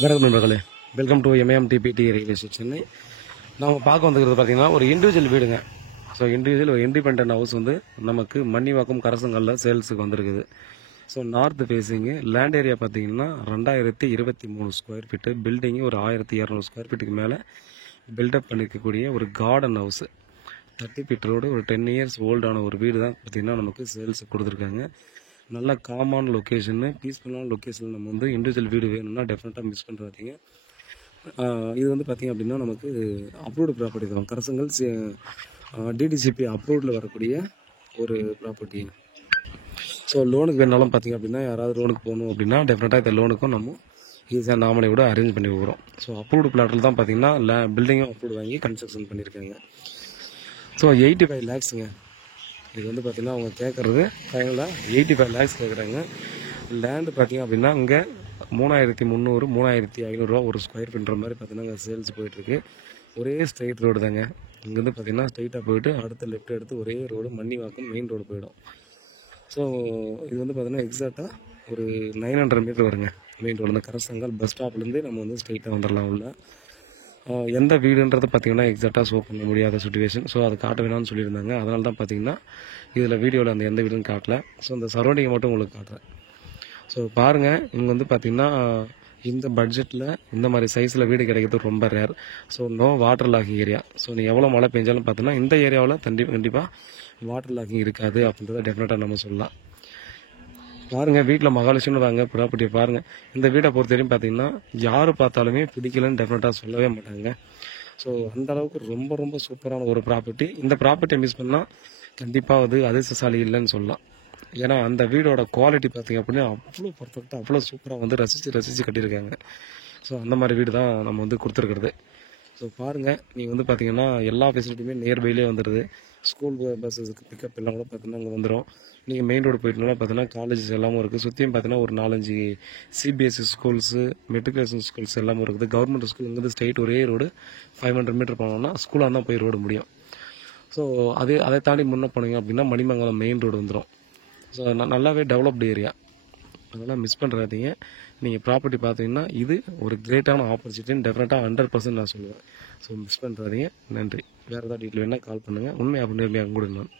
வணக்கம் நண்பர்களே, welcome to MAMTPT railway Chennai. நம்ம பார்க்க வந்துக்கிறது பார்த்தீங்கன்னா ஒரு இண்டிவிஜுவல் வீடுங்க. ஸோ இண்டிவிஜுவல் ஒரு இண்டிபெண்டன்ட் ஹவுஸ் வந்து நமக்கு மன்னிவாக்கம் கரசங்கல்ல சேல்ஸுக்கு வந்திருக்குது. So north facing land area பார்த்தீங்கன்னா 2023 ஸ்கொயர் ஃபீட்டு, பில்டிங்கு ஒரு 1200 ஸ்கொயர் ஃபீட்டுக்கு மேலே பில்டப் பண்ணியிருக்கக்கூடிய ஒரு கார்டன் ஹவுஸு. 30 ஃபீட் ரோடு, ஒரு 10 இயர்ஸ் ஓல்டான ஒரு வீடு தான் பார்த்திங்கன்னா நமக்கு சேல்ஸுக்கு கொடுத்துருக்காங்க. நல்ல காமான லொக்கேஷனு, பீஸ்ஃபுல்லான லொக்கேஷனில் நம்ம வந்து இண்டிவிஜுவல் வீடு வேணும்னா டெஃபினட்டாக மிஸ் பண்ணுறாதீங்க. இது வந்து பார்த்திங்க அப்படின்னா நமக்கு அப்ரூவ்டு ப்ராப்பர்ட்டி தான். கரசங்கல் DDCP அப்ரூவ்டில் வரக்கூடிய ஒரு ப்ராப்பர்ட்டி. ஸோ லோனுக்கு வேணாலும் பார்த்திங்க அப்படின்னா யாராவது லோனுக்கு போகணும் அப்படின்னா டெஃபினட்டாக இந்த லோனுக்கும் நம்ம ஈஸியாக நாமளே கூட அரேஞ்ச் பண்ணி கொடுக்குறோம். ஸோ அப்ரூவ்டு பிளாட்டில் தான் பார்த்திங்கன்னா பில்டிங்கும் அப்ரூவ்டு வாங்கி கன்ஸ்ட்ரக்ஷன் பண்ணியிருக்காங்க. ஸோ 85 லேக்ஸுங்க. இது வந்து பார்த்திங்கன்னா அவங்க கேட்குறது ஃபைனலாக 85 லேக்ஸ் கேட்குறாங்க. லேண்டு பார்த்திங்க அப்படின்னா இங்கே 3300 3500 ஒரு ஸ்கொயர் ஃபீட்ன்ற மாதிரி பார்த்திங்கன்னா இங்கே சேல்ஸ் போயிட்டுருக்கு. ஒரே ஸ்ட்ரைட் ரோடு தாங்க. இங்கேருந்து பார்த்திங்கன்னா ஸ்ட்ரைட்டாக போயிட்டு அடுத்த லெஃப்ட் எடுத்து ஒரே ரோடு மன்னிவாக்கம் மெயின் ரோடு போயிடும். ஸோ இது வந்து பார்த்திங்கன்னா எக்ஸாக்டாக ஒரு 900 மீட்டர் வருங்க மெயின் ரோடு. இந்த கரசங்கல் பஸ் ஸ்டாப்லேருந்து நம்ம வந்து ஸ்ட்ரைட்டாக வந்துடலாம் உள்ள. எந்த வீடுன்றது பார்த்திங்கன்னா எக்ஸாக்டாக ஷோ பண்ண முடியாத சுச்சுவேஷன். ஸோ அது காட்ட வேணாம்னு சொல்லியிருந்தாங்க. அதனால தான் பார்த்திங்கன்னா இதில் வீடியோவில் அந்த எந்த வீடுன்னு காட்டல. ஸோ இந்த சரௌண்டிங்கை மட்டும் உங்களுக்கு காட்டுறேன். ஸோ பாருங்கள், இங்கே வந்து பார்த்திங்கன்னா இந்த பட்ஜெட்டில் இந்த மாதிரி சைஸில் வீடு கிடைக்கிறது ரொம்ப rare. So no water logging area. So நீ எவ்வளோ மழை பெஞ்சாலும் பார்த்தீங்கன்னா இந்த ஏரியாவில் கண்டிப்பாக வாட்டர் லாகிங் இருக்காது அப்படின்றத டெஃபினட்டாக நம்ம சொல்லலாம். பாருங்கள், வீட்டில் மகாலட்சுமி வாங்க ப்ராப்பர்ட்டியை பாருங்கள். இந்த வீடை பொறுத்த வரையும் பார்த்தீங்கன்னா யார் பார்த்தாலுமே பிடிக்கலன்னு டெஃபினட்டாக சொல்லவே மாட்டாங்க. ஸோ அந்த அளவுக்கு ரொம்ப ரொம்ப சூப்பரான ஒரு ப்ராப்பர்ட்டி. இந்த ப்ராப்பர்ட்டியை மிஸ் பண்ணால் கண்டிப்பாக அது அதிர்ஷ்டசாலி இல்லைன்னு சொல்லலாம். ஏன்னா அந்த வீடோட குவாலிட்டி பார்த்திங்க அப்படின்னா அவ்வளோ பர்ஃபெக்டாக அவ்வளோ சூப்பராக வந்து ரசித்து கட்டியிருக்காங்க. ஸோ அந்த மாதிரி வீடு தான் நம்ம வந்து கொடுத்துருக்குறது. ஸோ பாருங்கள், நீங்கள் வந்து பார்த்திங்கன்னா எல்லா ஃபெசிலிட்டியுமே நியர்பைலே வந்துடுது. ஸ்கூல் பஸ்ஸுக்கு பிக்கப் எல்லாம் கூட பார்த்தீங்கன்னா அங்கே வந்துடும். நீங்கள் மெயின் ரோடு போயிட்டோம்னா பார்த்தீங்கன்னா காலேஜஸ் எல்லாமும் இருக்குது. சுற்றியும் பார்த்தீங்கன்னா ஒரு 4-5 CBSE ஸ்கூல்ஸு, மெட்ரிகுலேஷன் ஸ்கூல்ஸ் எல்லாமும் இருக்குது. கவர்மெண்ட் ஸ்கூல் இங்கேருந்து ஸ்ட்ரைட் ஒரே ரோடு 500 மீட்டர் போனோம்னா ஸ்கூலாக தான் போய் ரோடு முடியும். ஸோ அதை தாண்டி முன்னே போனீங்க அப்படின்னா மணிமங்கலம் மெயின் ரோடு வந்துடும். ஸோ நல்லாவே டெவலப்டு ஏரியா. அதெல்லாம் மிஸ் பண்ணுறாதீங்க. நீங்கள் ப்ராப்பர்ட்டி பார்த்தீங்கன்னா இது ஒரு கிரேட்டான ஆப்பர்ச்சுனிட்டின்னு டெஃபினட்டாக 100% நான் சொல்லுவேன். ஸோ மிஸ் பண்ணுறாதீங்க. நன்றி. வேறு ஏதாவது டீட்டெயில் வேணால் கால் பண்ணுங்கள். உண்மையாக நேர்மையாக கூட நான்